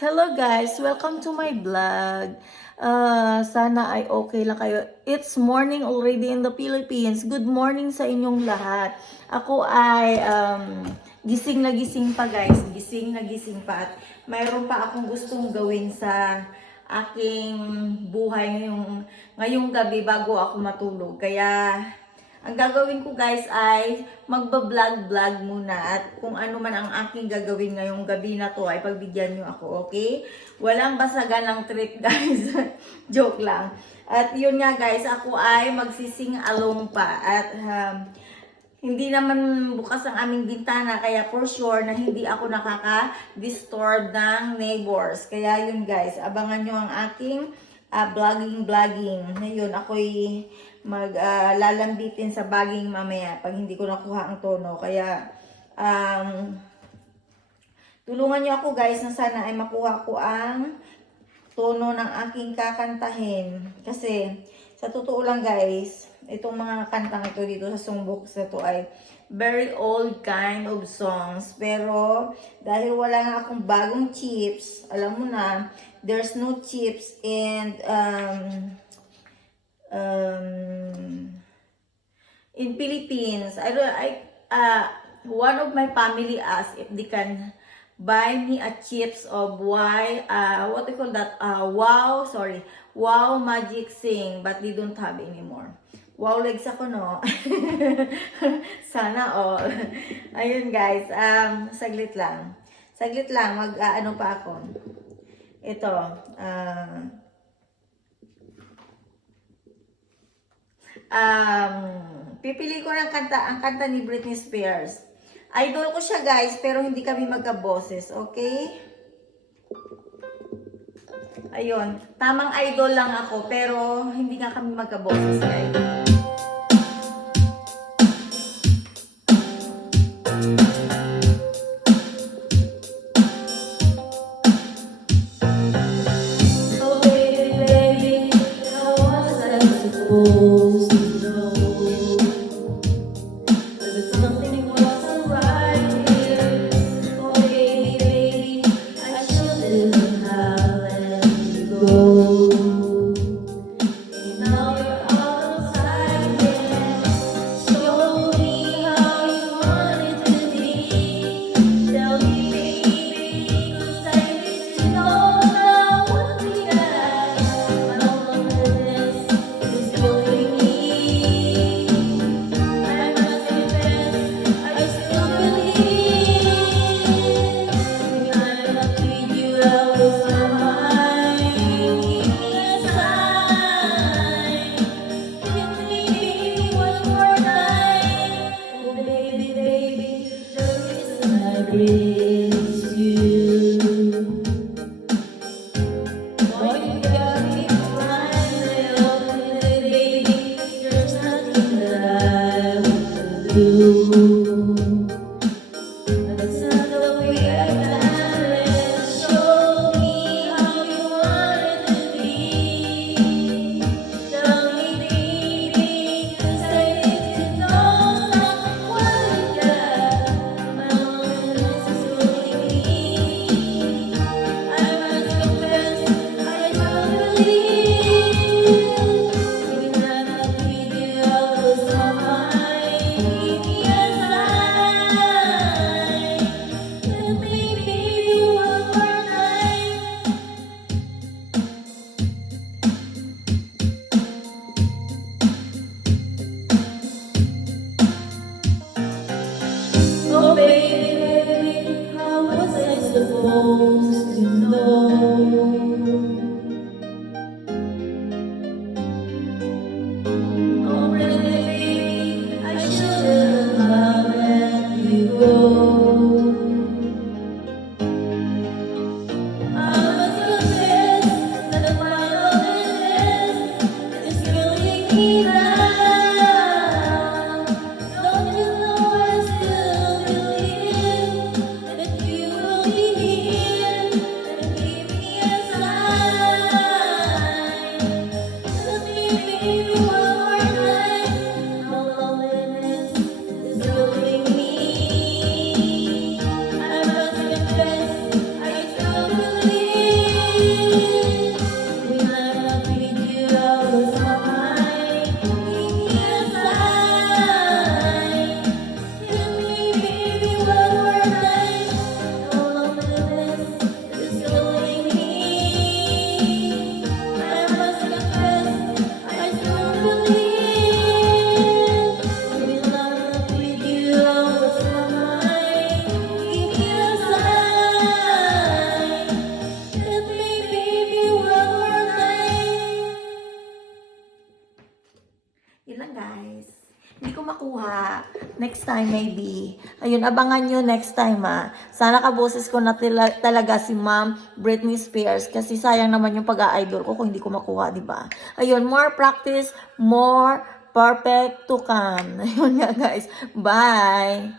Hello guys! Welcome to my vlog. Sana ay okay lang kayo. It's morning already in the Philippines. Good morning sa inyong lahat. Ako ay gising na gising pa guys. Gising na gising pa at mayroon pa akong gustong gawin sa aking buhay ngayong gabi bago ako matulog. Kaya ang gagawin ko guys ay magba-vlog muna at kung ano man ang aking gagawin ngayong gabi na to ay pagbigyan nyo ako, okay? Walang basagan ng trip guys. Joke lang. At yun nga guys, ako ay magsising along pa at hindi naman bukas ang aming bintana kaya for sure na hindi ako nakaka-disturb ng neighbors. Kaya yun guys, abangan nyo ang aking vlogging. Ngayon ako'y maglalambitin sa baging mamaya pag hindi ko nakuha ang tono. Kaya tulungan nyo ako guys na sana ay makuha ko ang tono ng aking kakantahin. Kasi sa totoo lang guys, itong mga kantang ito dito sa songbooks na to ay very old kind of songs. Pero dahil wala nga akong bagong chips, alam mo na, there's no chips and in Philippines, one of my family asked if they can buy me a chips of what they call that, wow magic sing, but they don't have anymore. Wow legs ako no. Sana all. Ayun guys, saglit lang ano pa ako. Ito, pipili ko ng kanta, ang kanta ni Britney Spears. Idol ko siya guys, pero hindi kami magka-boses, okay? Ayun, tamang idol lang ako, pero hindi nga kami magka-boses guys. Oh baby, how was I supposed to know? Oh really, baby, I shouldn't have let you go. I must confess that my loneliness is killing me now. Don't you know I still believe that you will be here and be next time maybe. Ayun, abangan nyo next time Sana kaboses ko na talaga si Ma'am Britney Spears kasi sayang naman yung pag-a-idol ko kung hindi ko makuha, di ba? Ayun, more practice, more perfect to come. Ayun nga guys. Bye!